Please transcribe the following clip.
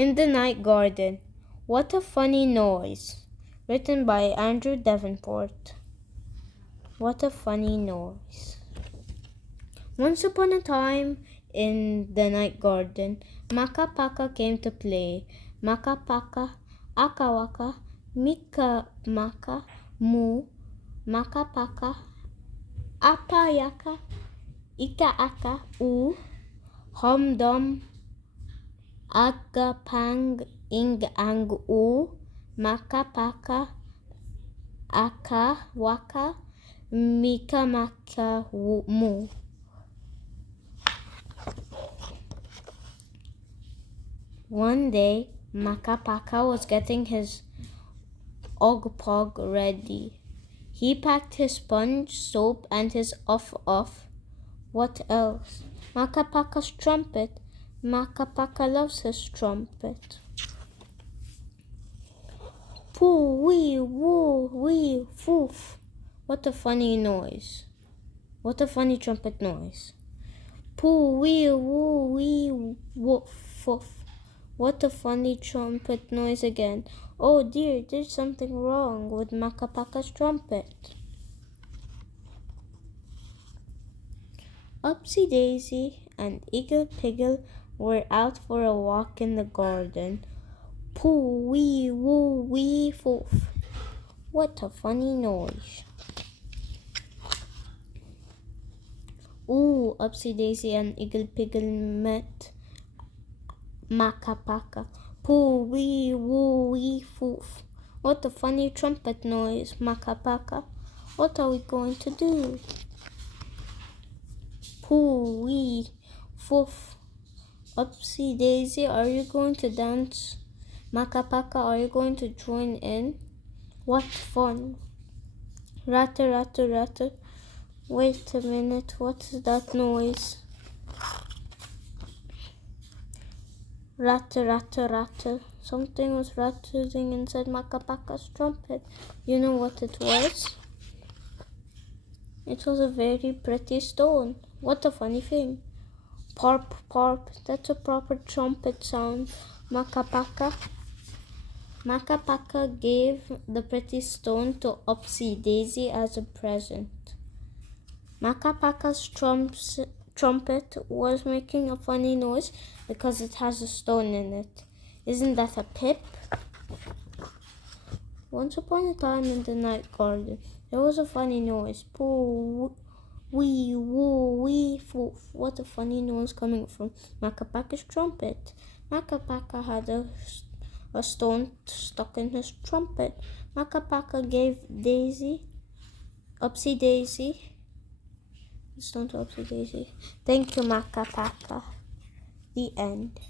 In the Night Garden. What a funny noise. Written by Andrew Davenport. What a funny noise. Once upon a time in the night garden, Maka Paka came to play. Maka Paka, Aka Waka, Mika Maka, Moo, Maka Paka, Apa Yaka, Ika Aka, Oo, Hum Dum, Aga Pang, Ing Ang Oo, Maka Paka, Aka Waka, Mika Maka Moo. One day, Maka Paka was getting his ogpog ready. He packed his sponge, soap, and his off. What else? Maka Paka's trumpet. Maka Paka loves his trumpet. Poo, wee, woo, wee, foof. What a funny noise. What a funny trumpet noise. Poo, wee, woo, wee, woof, foof. What a funny trumpet noise again. Oh dear, there's something wrong with Maka Paka's trumpet. Upsy Daisy and Eagle Piggle were out for a walk in the garden. Poo, wee, woo, wee, foof. What a funny noise. Ooh, Upsy Daisy and Eagle Piggle met Maka Paka. Poo, wee, woo, wee, foof. What a funny trumpet noise, Maka Paka. What are we going to do? Poo, wee, foof. Upsy Daisy, are you going to dance? Maka Paka, are you going to join in? What fun. Ratter, ratter, ratter. Wait a minute, what is that noise? Ratter, ratter, ratter. Something was rattling inside Maka Paka's trumpet. You know what it was? It was a very pretty stone. What a funny thing. Parp, parp. That's a proper trumpet sound. Maka Paka. Maka Paka gave the pretty stone to Upsy Daisy as a present. Maka Paka's trumpet was making a funny noise because it has a stone in it. Isn't that a pip? Once upon a time in the night garden, there was a funny noise. Poo, wee, woo, wee, foof. What a funny noise coming from Maka Paka's trumpet. Maka Paka had a stone stuck in his trumpet. Maka Paka gave Upsy Daisy, stone to Upsy Daisy. Thank you, Maka Paka. The end.